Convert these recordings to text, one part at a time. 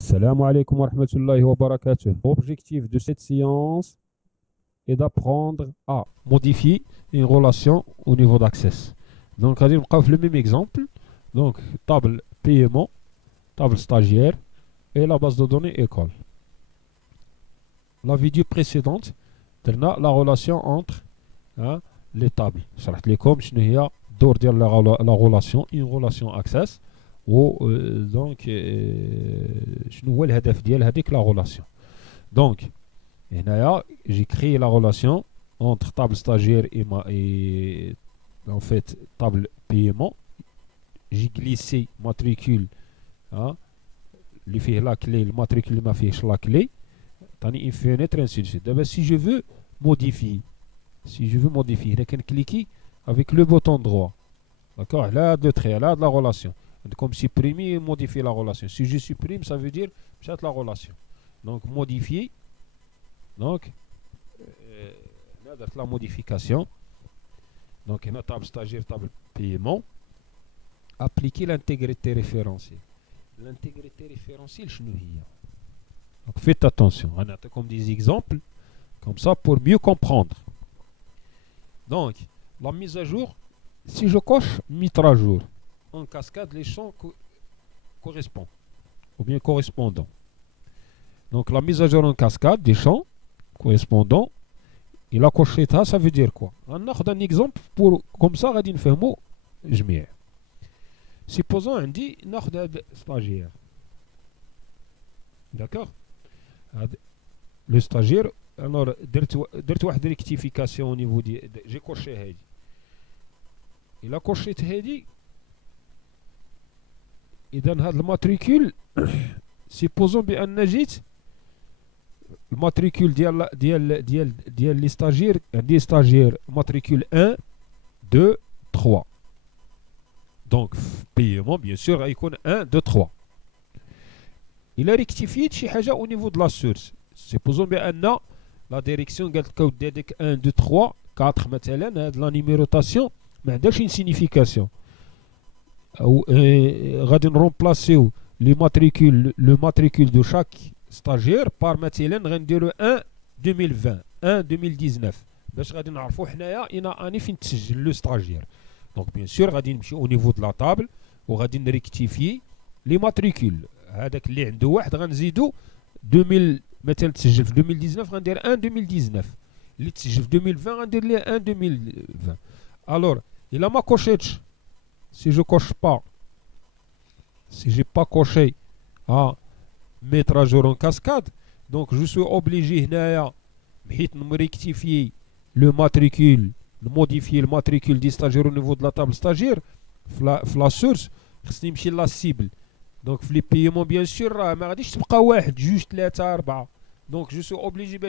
Salam alaikum wa rahmatullahi wa barakatuh. L'objectif de cette séance est d'apprendre à modifier une relation au niveau d'access. Donc, on va le même exemple. Donc, table paiement, table stagiaire et la base de données école. La vidéo précédente, on a la relation entre les tables. Je vais vous dire la relation, une relation access. Donc, شنو هو الهدف ديال هذيك la relation. Donc, j'ai créé la relation entre table stagiaire et en fait table paiement. J'ai glissé matricule, اللي فيه la clé, le matricule اللي ما فيهش la clé. تاني une fenêtre ainsi de suite. D'abord, si je veux modifier, هنا كنكليكي avec le bouton droit. D'accord, là de trait, là de la relation. Comme supprimer et modifier la relation. Si je supprime, ça veut dire j'achète la relation. Donc modifier. Donc là, la modification. Donc une table stagiaire, table paiement. Appliquer l'intégrité référentielle. L'intégrité référentielle, je ne sais pas. Donc faites attention. On a comme des exemples, comme ça pour mieux comprendre. Donc la mise à jour. Si je coche mettre à jour. En cascade, les champs correspondent ou bien correspondants. Donc la mise à jour en cascade des champs correspondants, et la coché ça veut dire quoi? On a un exemple pour comme ça, on fait un mot. Supposons on dit stagiaire. D'accord? Le stagiaire, alors une rectification au niveau de j'ai coché Heidi. Il a coché Heidi. إذا هذا الماتريكول سيبوزون بأن جيت الماتريكول ديال لي ستاجير عندي ستاجير ماتريكول 1 2 3 دونك في بيمون بيان سور غيكون 1 2 3 إلا ريكتيفيت شي حاجة أو نيفو دو لا سورس سيبوزون بأن لا ديريكسيون قالت لك أودي هذيك 1 2 3 4 مثلا هاد لا نيميروتاسيون ما عندهاش اون سينيفيكاسيون ou غادي نرومبلاسيو لي ماتريكول لو ماتريكول دو شاك ستاجير بار مثلا غنديرو 1 2020 1 2019 باش غادي نعرفو حنايا اني فين تسجل لو ستاجير. دونك بيان سور غادي نمشي او نيفو دو لا طابل وغادي نريكتيفي لي ماتريكول. هذاك اللي عنده واحد غنزيدو 2000 مثلا تسجل في 2019 غندير 1 2019 اللي تسجل في 2020 غندير ليه 1 2020. الور الا ما كوشيتش si je coche pas, si j'ai pas coché à mettre à jour en cascade, donc je suis obligé de rectifier le matricule, de modifier le matricule du stagiaire au niveau de la table stagiaire, la source, c'est la cible. Donc les paiements bien sûr, juste donc je suis obligé de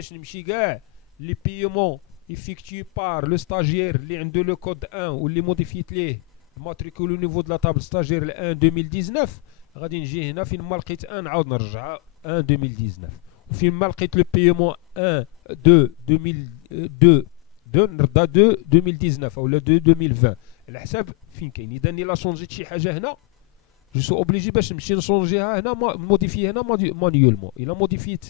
les paiements effectués par le stagiaire, de le code 1 ou les modifiés matricule au niveau de la table stagiaire 1 2019 غادي نجي هنا فين ما لقيت 1 نعاود نرجع 1 2019 وفين ما لقيت لو بيمون 1 2 2002 نردا 2 2019 ولا 2 2020 على حساب فين كاين. اذا الا شونجيت شي حاجه هنا جو سو اوبليجي باش نمشي نشونجيها هنا موديفي هنا مانيولمون. الا موديفيت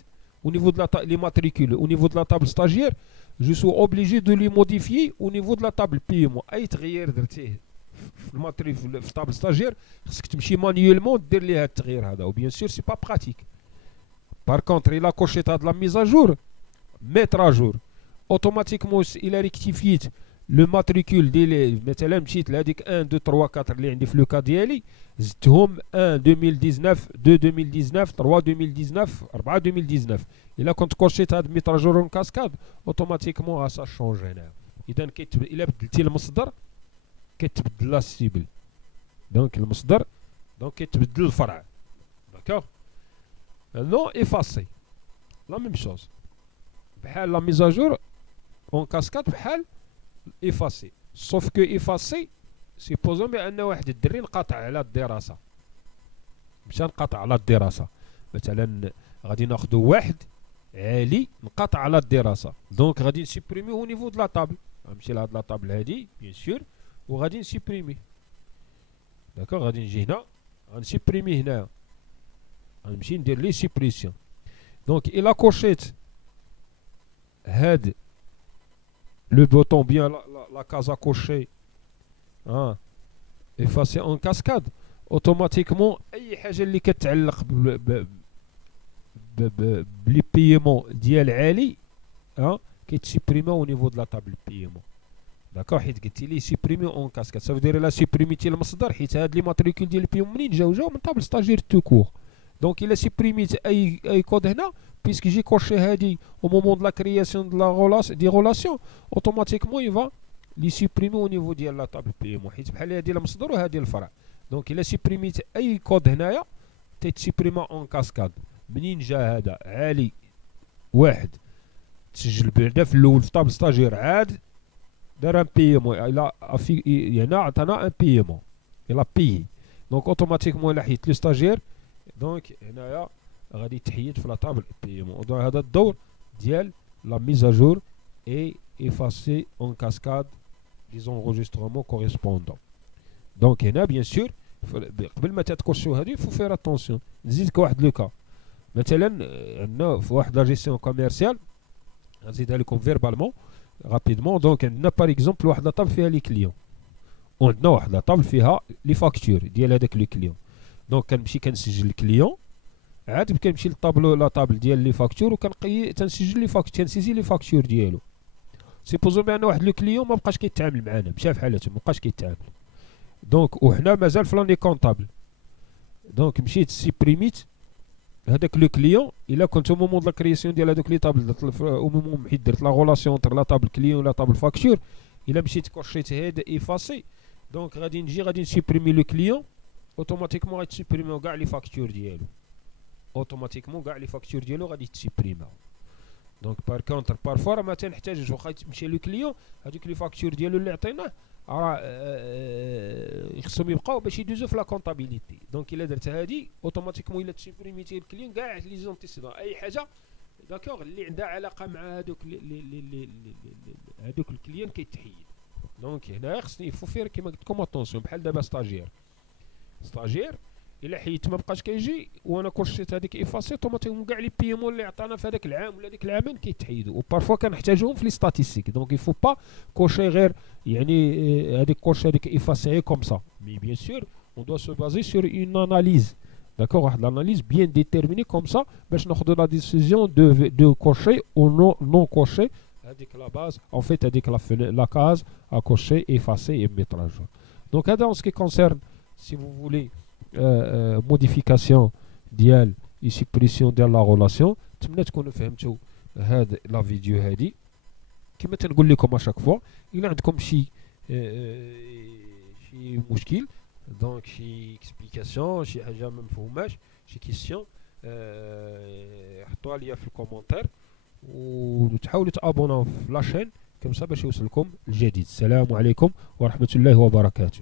au niveau de les matricules au niveau de la table stagiaire je suis obligé de les modifier au niveau de la table paiement. اي تغيير درتيه في الماتري في الطابل ستاجير خصك تمشي مانيولمون دير ليها التغيير هذا وبيان سور سي با براتيك. بار كونتر الا كوشيت هاد لا ميز ا جور ميتر ا جور اوتوماتيكمون الا ريكتيفيت لو ماتريكول ديالي مثلا مشيت لهاديك 1 2 3 4 اللي عندي في لو كا ديالي زدتهم 1 2019 2 2019 3 2019 4 2019 الا كنت كوشيت هاد ميتر ا جور اون كاسكاد اوتوماتيكمون سا شونج هنا. اذا الا بدلتي المصدر كتبدل لا سيبل دونك المصدر دونك كتبدل الفرع. داكوغ نو افاسي لا ميم شوز بحال لا ميزاجور اون كاسكاد بحال افاسي سوف كو افاسي سيبوزون بان واحد الدري انقطع على الدراسه مشى انقطع على الدراسه مثلا غادي ناخذ واحد عالي انقطع على الدراسه دونك غادي نسيبريمي او نيفو دو لا طابل غنمشي لهاد لا طابل هادي بيان سور وغادي نسيبريمي. داكوغ غادي نجي هنا غنسيبريمي هنايا، غنمشي ندير لي سيبريسيون. دونك الا كوشيت هاد لو بوطون بيان لا كازا كوشي افاسي اون كاسكاد، اوتوماتيكمون اي حاجه اللي كتعلق بلي بيمون ديال عالي كيتسيبريمي او نيفو دو لا طابل بيمون. داكوغ، حيت قلتي لي سيبريمي اون كاسكاد، سافو دير لا سيبريميتي المصدر، حيت هاد لي ماتريكول ديال البيمون منين جاو من طابل ستاجير تو كور. دونك الا سيبريميت اي كود هنا بيسك يجي كوشي هادي او مومون دو لا كرياسيون دو لا دي غولاسيون، اوتوماتيكمون يفا لي سيبريمي او نيفو ديال لا طابل بيمون، حيت بحال هادي المصدر وهادي الفرع. دونك الا سيبريميت اي كود هنايا تيتسيبريما اون كاسكاد. منين جا هذا عالي واحد تسجل بعدا في الاول في طابل ستاجير، عاد دار ان بيمون، الى هنا عطانا ان بيمون الى بي، دونك اوتوماتيكمون الا حيت لو ستاجير دونك هنايا غادي تحيد في لا طابل بيمون. دونك هذا الدور ديال لا ميزاجور اي افاسي اون كاسكاد لي زونغوجيسترومون كوريسبوندون. دونك هنا بيان سور قبل ما تكوشيو هادي فو فير اتونسيون. نزيدك واحد لو كا، مثلا عندنا في واحد لا جيستيون كوميرسيال، نزيدها لكم فيربالمون رابيدمون. دونك عندنا باغ اكزومبل واحد لا طابل فيها لي كليون، وعندنا واحد لا طابل فيها لي فاكتور ديال هذاك لو كليون. دونك كنمشي كنسجل الكليون، عاد كنمشي للطابلو لا طابل ديال لي فاكتور تنسجل لي فاكتور، تنسيزي لي فاكتور ديالو. سيبوزو بان واحد لو كليون ما بقاش كيتعامل معانا، مشى في حالته ما بقاش كيتعامل، دونك وحنا مازال في لاني كونطابل. دونك مشيت سيبريميت هذاك لو كليون، الا كنت او مومون دو لا كرياسيون ديال هذوك لي طابل او مومون حيت درت لا غولاسيون انتر لا طابل كليون ولا طابل فاكتور، الا مشيت كوشيت هاد ايفاسي، دونك غادي نسيبريمي لو كليون، اوتوماتيكمون غيتسيبريميو كاع لي فاكتور ديالو، اوتوماتيكمون كاع لي فاكتور ديالو غادي تسيبريميو. دونك بار كونتر بارفوا راه ما تنحتاجش، واخا تمشي لو كليون هذوك لي فاكتور ديالو اللي عطيناه راه خصهم يبقاو باش يدوزو في لا كونطابيليتي. دونك الا درت هادي اوتوماتيكمون الا تسيبريميتي الكليون كاع لي زونتيسيدون اي حاجه داكوغ اللي عندها علاقه مع هادوك الكليون كيتحيد. دونك هنا خصني فوفير كيما قلت لكم اتونسيون، بحال دابا ستاجير الا حيت ما بقاش كيجي وانا كوشيت هذيك ايفاسي، اوتوماتيكمون كاع لي بيمون اللي عطانا في هذاك العام ولا ديك العامين كيتحيدوا، وبارفوا كنحتاجوهم في لي ستاتيستيك. دونك يفو با كوشي غير يعني هذيك كوشي هذيك ايفاسي كوم سا، مي بيان سور اون دو سو بازي سور اون اناليز، داكوغ، واحد لاناليز بيان ديتيرميني كوم سا باش ناخذوا لا ديسيزيون دو كوشي او نون كوشي هذيك لا باز ان فيت هذيك لا كاز ا كوشي ايفاسي اي ميتر ا جور. دونك هذا اون سكي كونسيرن سي فو فولي موديفيكاسيون ديال سيبريسيون ديال لا غولاسيون. نتمنى تكونوا فهمتوا هاد لا فيديو هادي. كما تنقول لكم اشاك فوا الا عندكم شي مشكل، دونك شي اكسبليكاسيون، شي حاجه ما مفهوماش، شي كيسيون، حطوها ليا في الكومونتير، وتحاولوا تابوناو في لاشين كما باش يوصلكم الجديد. السلام عليكم ورحمه الله وبركاته.